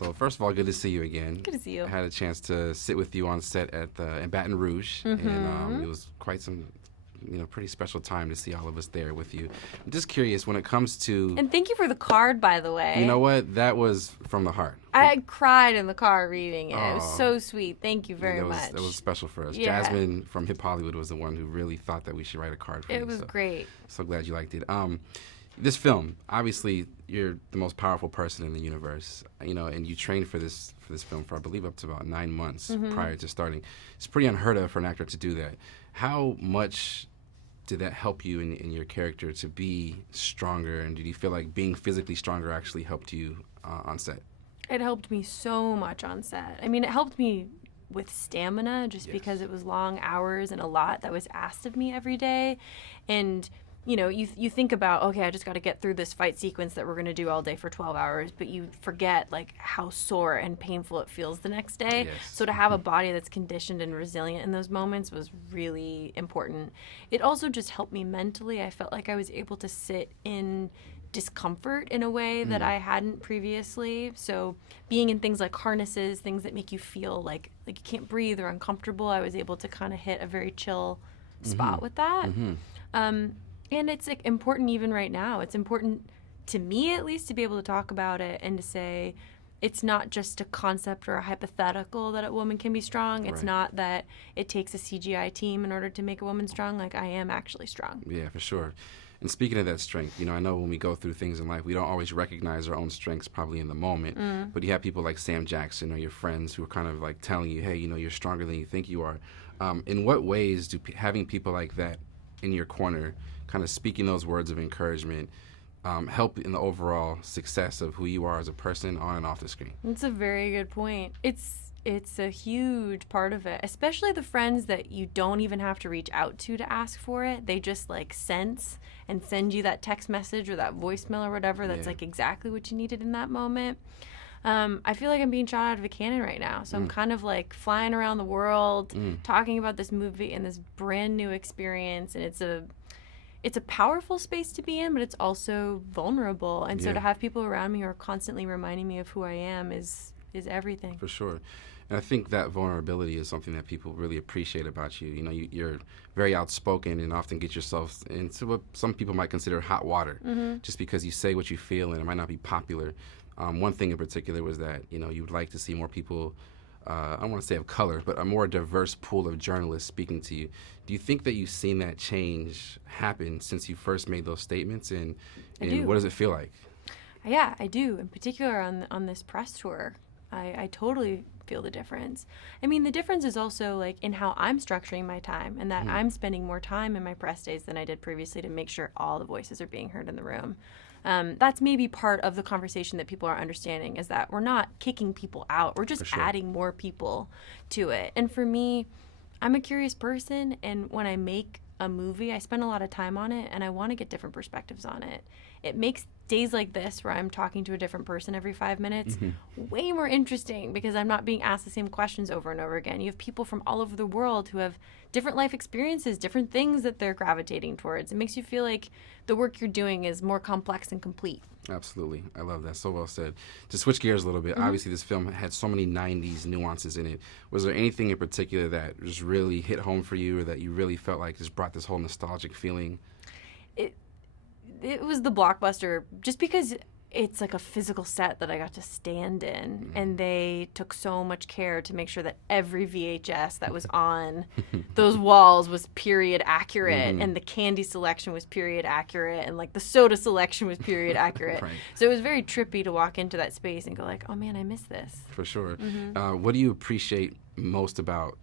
So first of all, good to see you again. Good to see you. I had a chance to sit with you on set in Baton Rouge, and it was quite some, pretty special time to see all of us there with you. I'm just curious when it comes to. And thank you for the card, by the way. You know what? That was from the heart. I cried in the car reading it. It Oh. was so sweet. Thank you very much. That was special for us. Yeah. Jasmine from Hip Hollywood was the one who really thought that we should write a card for you. It was great. So glad you liked it. This film, obviously, you're the most powerful person in the universe, and you trained for this film for, I believe, up to about 9 months prior to starting. It's pretty unheard of for an actor to do that. How much did that help you in your character to be stronger, and did you feel like being physically stronger actually helped you on set? It helped me so much on set. I mean, it helped me with stamina just because it was long hours and a lot that was asked of me every day. And you think about, okay, I just got to get through this fight sequence that we're going to do all day for 12 hours, but you forget like how sore and painful it feels the next day. Yes. So to have a body that's conditioned and resilient in those moments was really important. It also just helped me mentally. I felt like I was able to sit in discomfort in a way that I hadn't previously. So being in things like harnesses, things that make you feel like you can't breathe or uncomfortable, I was able to kind of hit a very chill spot with that. And it's like important even right now. It's important to me, at least, to be able to talk about it and to say it's not just a concept or a hypothetical that a woman can be strong. It's not that it takes a CGI team in order to make a woman strong. Like, I am actually strong. Yeah, for sure. And speaking of that strength, I know when we go through things in life, we don't always recognize our own strengths probably in the moment. But you have people like Sam Jackson or your friends who are kind of like telling you, hey, you're stronger than you think you are. In what ways do having people like that in your corner, kind of speaking those words of encouragement, help in the overall success of who you are as a person on and off the screen? That's a very good point. It's a huge part of it, especially the friends that you don't even have to reach out to ask for it. They just like sense and send you that text message or that voicemail or whatever that's like exactly what you needed in that moment. I feel like I'm being shot out of a cannon right now. So I'm kind of like flying around the world, talking about this movie and this brand new experience. And it's a powerful space to be in, but it's also vulnerable. And so to have people around me who are constantly reminding me of who I am is everything. For sure. And I think that vulnerability is something that people really appreciate about you. You're very outspoken and often get yourself into what some people might consider hot water just because you say what you feel and it might not be popular. One thing in particular was that, you would like to see more people, I don't want to say of color, but a more diverse pool of journalists speaking to you. Do you think that you've seen that change happen since you first made those statements? And what does it feel like? Yeah, I do. In particular on this press tour, I totally feel the difference. I mean, the difference is also like in how I'm structuring my time and that I'm spending more time in my press days than I did previously to make sure all the voices are being heard in the room. That's maybe part of the conversation that people are understanding is that we're not kicking people out. We're just adding more people to it. And for me, I'm a curious person. And when I make a movie, I spend a lot of time on it and I want to get different perspectives on it. It makes days like this where I'm talking to a different person every 5 minutes way more interesting because I'm not being asked the same questions over and over again. You have people from all over the world who have different life experiences, different things that they're gravitating towards. It makes you feel like the work you're doing is more complex and complete. Absolutely. I love that. So well said. To switch gears a little bit, obviously this film had so many 90s nuances in it. Was there anything in particular that just really hit home for you or that you really felt like just brought this whole nostalgic feeling? It was the Blockbuster, just because it's like a physical set that I got to stand in, and they took so much care to make sure that every VHS that was on those walls was period accurate, and the candy selection was period accurate, and like the soda selection was period accurate. Right. So it was very trippy to walk into that space and go like, oh man, I miss this. For sure. What do you appreciate most about,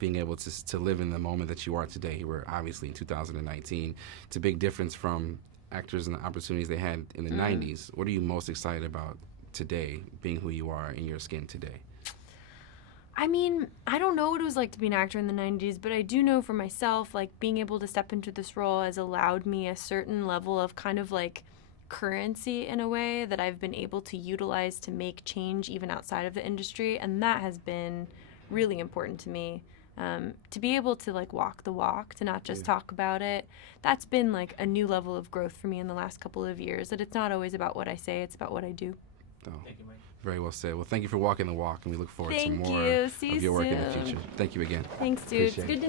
being able to live in the moment that you are today? We're obviously in 2019. It's a big difference from actors and the opportunities they had in the 90s. What are you most excited about today, being who you are in your skin today? I mean, I don't know what it was like to be an actor in the 90s, but I do know for myself, like being able to step into this role has allowed me a certain level of kind of like currency in a way that I've been able to utilize to make change even outside of the industry. And that has been really important to me. To be able to like walk the walk, to not just talk about it, that's been like a new level of growth for me in the last couple of years, that it's not always about what I say, it's about what I do. Oh, Very well said. Well, thank you for walking the walk, and we look forward to Thank more you. See of you your work in the soon. future. Thank you again. Thanks, dude. It's Appreciate it. good to